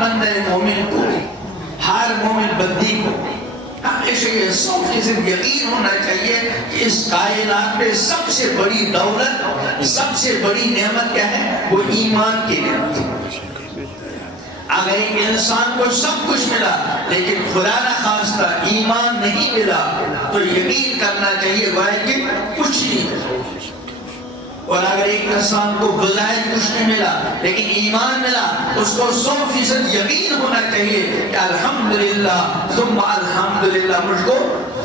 بندے مومن کو، ہر مومن بندی کو ہمیشہ یہ 100% یقین ہونا چاہیے کہ اس کائنات میں سب سے بڑی دولت، سب سے بڑی نعمت کیا ہے؟ وہ ایمان کی نعمت ہے۔ اگر ایک انسان کو سب کچھ ملا لیکن خدا نہ خواستہ ایمان نہیں ملا تو یقین کرنا چاہیے گویا کہ کچھ نہیں ملا۔ اور اگر ایک انسان کو بظاہر کچھ نہیں ملا لیکن ایمان ملا، اس کو 100% یقین ہونا چاہیے کہ الحمدللہ ثم الحمدللہ، مجھ کو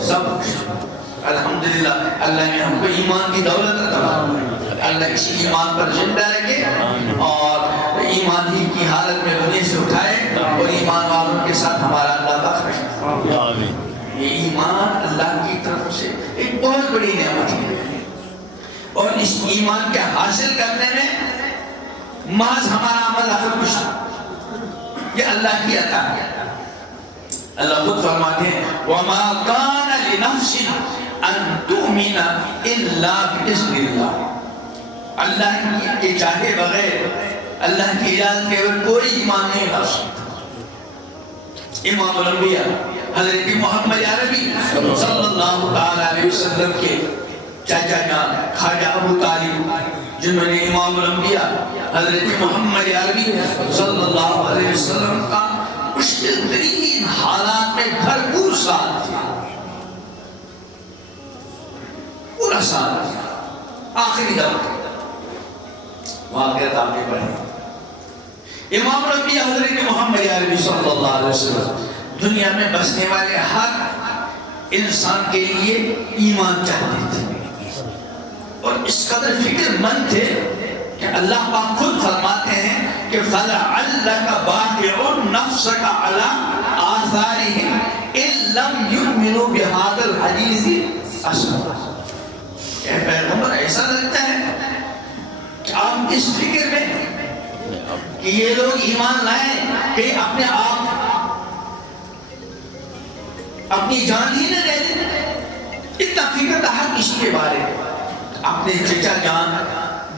سب کچھ الحمدللہ اللہ نے ہم کو ایمان کی دولت عطا فرمائی۔ اللہ اسی ایمان پر زندہ رکھے اور ایمان ہی کی حالت میں دنیا سے اٹھائے اور ایمان والوں کے ساتھ ہمارا اللہ بخشے۔ یہ ایمان اللہ کی طرف سے ایک بہت بڑی نعمت ہے، اور اس ایمان کے حاصل کرنے میں محض ہمارا عمل اثر کچھ نہیں، یہ اللہ کی عطا ہے۔ اللہ خود فرماتے ہیں وَمَا كَانَ لِنَفْسٍ أَن تُؤْمِنَ إِلَّا بِإِذْنِ اللَّهِ، اللہ کے چاہے بغیر، اللہ کی اجازت کے بغیر کوئی ایمان نہیں لا سکتا۔ امام الانبیاء حضرت محمد عربی صلی اللہ علیہ وسلم کے چاچا جان خواجہ ابو طالب، جنہوں نے امام الانبیاء حضرت محمد عربی صلی اللہ علیہ وسلم کا مشکل ترین حالات میں بھرپور ساتھ دیا، پورا ساتھ دیا، آخری دور واقعات آپ نے پڑھی۔ امام الانبیاء حضرت محمد عربی صلی اللہ علیہ وسلم دنیا میں بسنے والے ہر انسان کے لیے ایمان چاہتے تھے، اور اس قدر فکر مند تھے کہ اللہ پاک خود فرماتے ہیں کہ فَلَعَلَّكَ بَاخِعٌ نَفْسَكَ عَلَىٰ آثَارِهِمْ إِن لَّمْ يُؤْمِنُوا بِهَٰذَا الْحَدِيثِ أَسَفًا۔ اے پیغمبر، ایسا لگتا ہے کہ آپ اس فکر میں کہ یہ لوگ ایمان لائیں کہ اپنے آپ اپنی جان ہی نہ دے دیں، اتنا فکر تھا ہر کسی کے بارے میں۔ اپنے چچا جان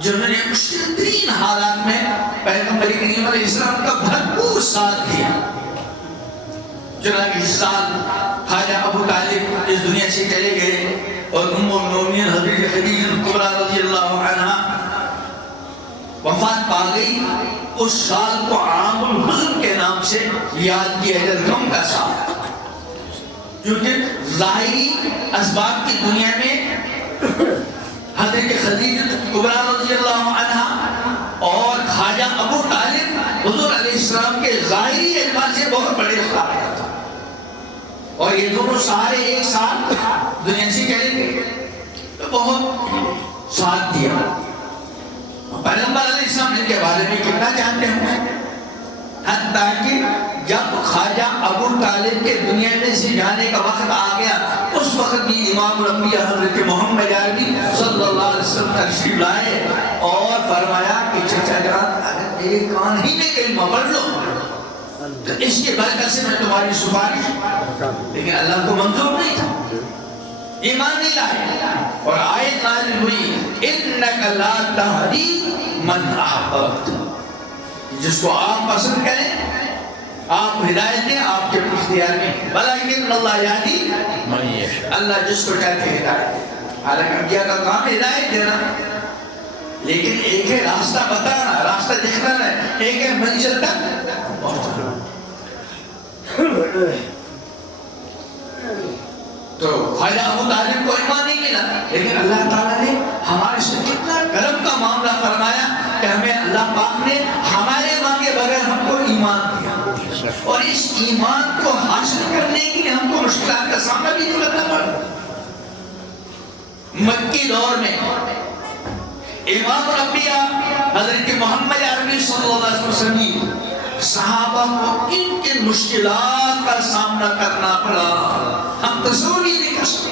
جنہوں نے مشکل ترین حالات میں پیغمبر کریم علیہ السلام کا بھرپور ساتھ دیا، چنانچہ اس سال خواجہ ابو طالب اس دنیا سے چلے گئے اور ام المؤمنین حضرت خدیجہ کبریٰ رضی اللہ عنہا وفات پا گئی۔ اس سال کو عام الحزن کے نام سے یاد کیا جاتا، غم کا سال، کیونکہ ظاہری اسباب کی دنیا میں حضرت خدیجہ کبریٰ رضی اللہ عنہا اور خواجہ ابو طالب حضور علیہ السلام کے ظاہری اعتبار سے بہت بڑے صحابہ تھے، اور یہ دونوں سارے ایک ساتھ دنیا سے چلے گئے تو بہت ساتھ دیا۔ پیغمبر علیہ السلام ان کے بارے میں کتنا جانتے ہوں، حتیٰ کہ جب خواجہ ابو طالب کے دنیا میں سے جانے کا وقت آ گیا، اس وقت بھی امام الانبیاء حضرت محمد عربی صلی اللہ علیہ وسلم تشریف لائے اور فرمایا کہ چچا جان، اگر میرے کان ہی میں کلمہ پڑھ لو تو اس کے برکت سے میں تمہاری سفارش، لیکن اللہ کو منظور نہیں تھا، ایمان نہیں لائے، اور آیت نازل ہوئی اِنَّكَ لَا تَهْدِي مَنْ أَحْبَبْتَ، جس کو آپ پسند کریں آپ ہدایت دیں آپ کے اختیار میں، بلکہ اللہ یہدی اللہ جس کو چاہتے ہدایت دے۔ حالانکہ انبیاء کا کام ہدایت دینا، لیکن ایک ہے راستہ بتانا، راستہ دکھانا، ایک ہے منزل تک پہنچانا۔ تو خواجہ ابو طالب کو ایمان نہیں ملا، لیکن اللہ تعالیٰ نے ہمارے سے کتنا کرم کا معاملہ فرمایا کہ ہمیں اللہ پاک نے ہمارے مانگے بغیر ہم کو ایمان دیا، اور اس ایمان کو حاصل کرنے کے لیے ہم کو مشکلات کا سامنا بھی نہیں کرنا پڑا۔ مکی دور میں امام الانبیاء حضرت محمد عربی صلی اللہ علیہ وسلم صحابہ کو ان کے مشکلات کا سامنا کرنا پڑا، ہم تصور ہی نہیں کر سکتے۔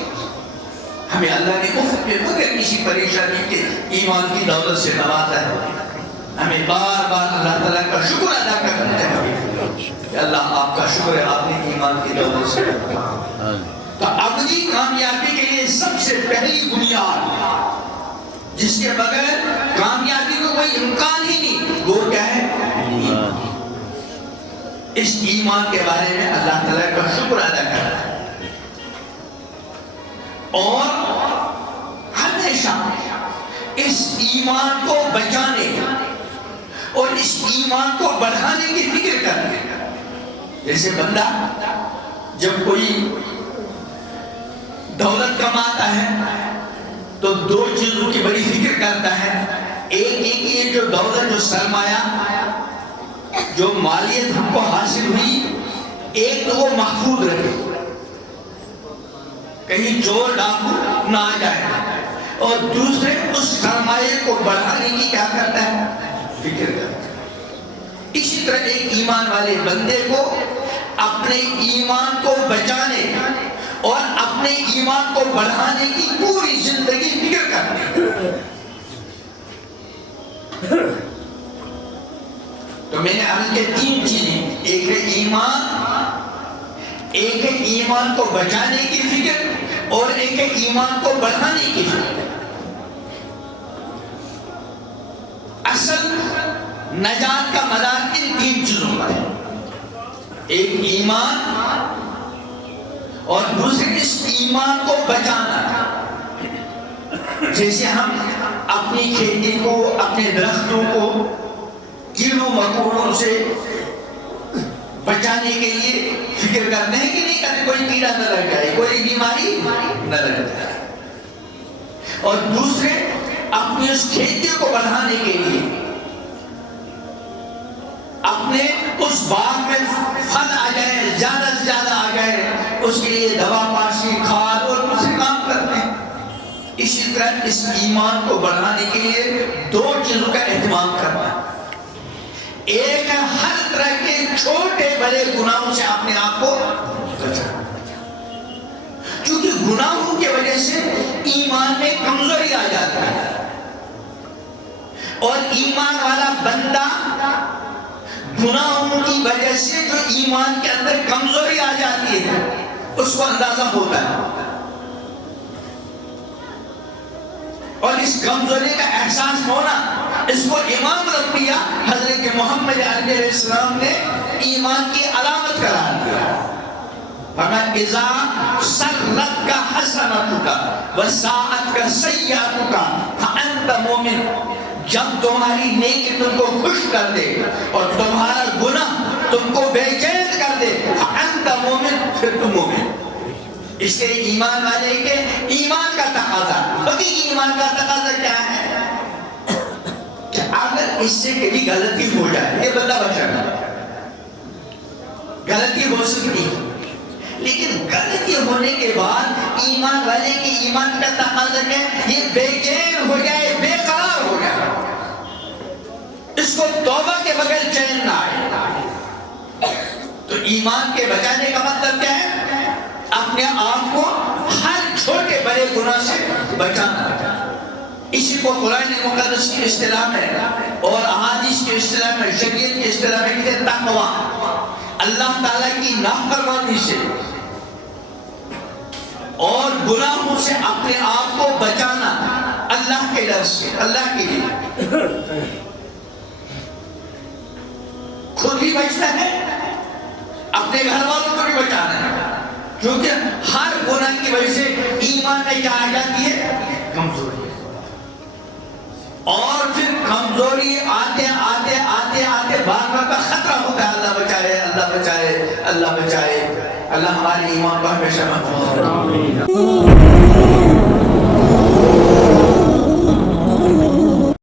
ہمیں اللہ نے مفت میں بغیر کسی پریشانی کے ایمان کی دولت سے نوازا ہے، ہمیں بار بار اللہ تعالیٰ کا شکر ادا کرنا ہے کہ اللہ آپ کا شکر ہے آپ نے ایمان کی دولت سے۔ تو ابدی کامیابی کے لیے سب سے پہلی بنیاد جس کے بغیر کامیابی کو کوئی امکان ہی نہیں، وہ کیا ہے؟ اس ایمان کے بارے میں اللہ تعالیٰ کا شکر ادا کرنا ہے اور ہمیشہ اس ایمان کو بچانے اور اس ایمان کو بڑھانے کی فکر کرنے. جیسے بندہ جب کوئی دولت کماتا ہے تو دو چیزوں کی بڑی فکر کرتا ہے. ایک یہ جو دولت، جو سرمایہ، جو مالیت ہم کو حاصل ہوئی، ایک تو وہ محفوظ رہے، کہیں چور ڈاکو نہ آ جائے، اور دوسرے اس سرمایہ کو بڑھانے کی کیا کرتا ہے؟ فکر کرتا ہے. اسی طرح ایک ایمان والے بندے کو اپنے ایمان کو بچانے اور اپنے ایمان کو بڑھانے کی پوری زندگی فکر کرنی. تو میں نے عرض کے تین چیزیں، ایک ہے ایمان، ایک ہے ایمان کو بچانے کی فکر، اور ایک ہے ایمان کو بڑھانے کی فکر. اصل نجات کا مدار ان تین چیزوں پر ہے. ایک ایمان، اور دوسرے اس ایمان کو بچانا. جیسے ہم اپنی کھیتی کو، اپنے درختوں کو کیڑوں مکوڑوں سے بچانے کے لیے فکر کرتے ہیں کہ نہیں کرتے، کوئی کیڑا نہ لگ جائے، کوئی بیماری نہ لگ جائے. اور دوسرے اپنی اس کھیتی کو بڑھانے کے لیے، اپنے اس باغ میں پھل آ جائے، زیادہ سے زیادہ آ جائے، اس کے لیے دوا پاشی، کھاد اور دوسرے کام کرتے ہیں. اسی طرح اس ایمان کو بڑھانے کے لیے دو چیزوں کا اہتمام کرنا. ایک ہے ہر طرح کے چھوٹے بڑے گناہوں سے اپنے آپ کو بچانا، کیونکہ گناہوں کی وجہ سے ایمان میں کمزوری آ جاتی ہے، اور ایمان والا بندہ گناہوں کی وجہ سے جو ایمان کے اندر کمزوری آ جاتی ہے اس کو اندازہ ہوتا ہے، اور اس کمزوری کا احساس ہونا، اس کو امام الانبیاء حضرت محمد علیہ السلام نے ایمان کی علامت قرار دیا. فرمایا اذا سرتک حسنتک وساءتک سیئتک فانت مومن. جب تمہاری نیکی تم کو خوش کر دے اور تمہارا گناہ تم کو بے چین کر دے، فانت مومن، پھر تم مومن. اس لیے ایمان والے کے ایمان کا تقاضا، حقیقی ایمان کا تقاضا کیا ہے؟ کہ اگر اس سے کبھی غلطی ہو جائے، یہ بندہ بچانا، غلطی ہو سکتی ہے، لیکن غلطی ہونے کے بعد ایمان والے کے ایمان کا تقاضا کیا ہے؟ یہ بے چین ہو جائے، بے قرار ہو جائے، اس کو توبہ کے بغیر چین نہ آئے. تو ایمان کے بچانے کا مطلب کیا ہے؟ اپنے آپ کو ہر چھوٹے بڑے گناہ سے بچانا. اسی کو قرآن مقدس کی اصطلاح میں اور احادیث کی اصطلاح میں، شریعت کی اصطلاح میں کہتے ہیں تقویٰ. اللہ تعالیٰ کی نافرمانی سے اور گناہوں سے اپنے آپ کو بچانا، اللہ کے ڈر سے، اللہ کے لیے. خود بھی بچنا ہے، اپنے گھر والوں کو بھی بچانا ہے، کیونکہ ہر گناہ کی وجہ سے ایمان میں کیا آ جاتی ہے؟ کمزوری. اور پھر کمزوری آتے آتے آتے آتے بار بار کا خطرہ ہوتا ہے، اللہ بچائے، اللہ بچائے، اللہ بچائے. اللہ ہمارے ایمان کو ہمیشہ محفوظ رکھے.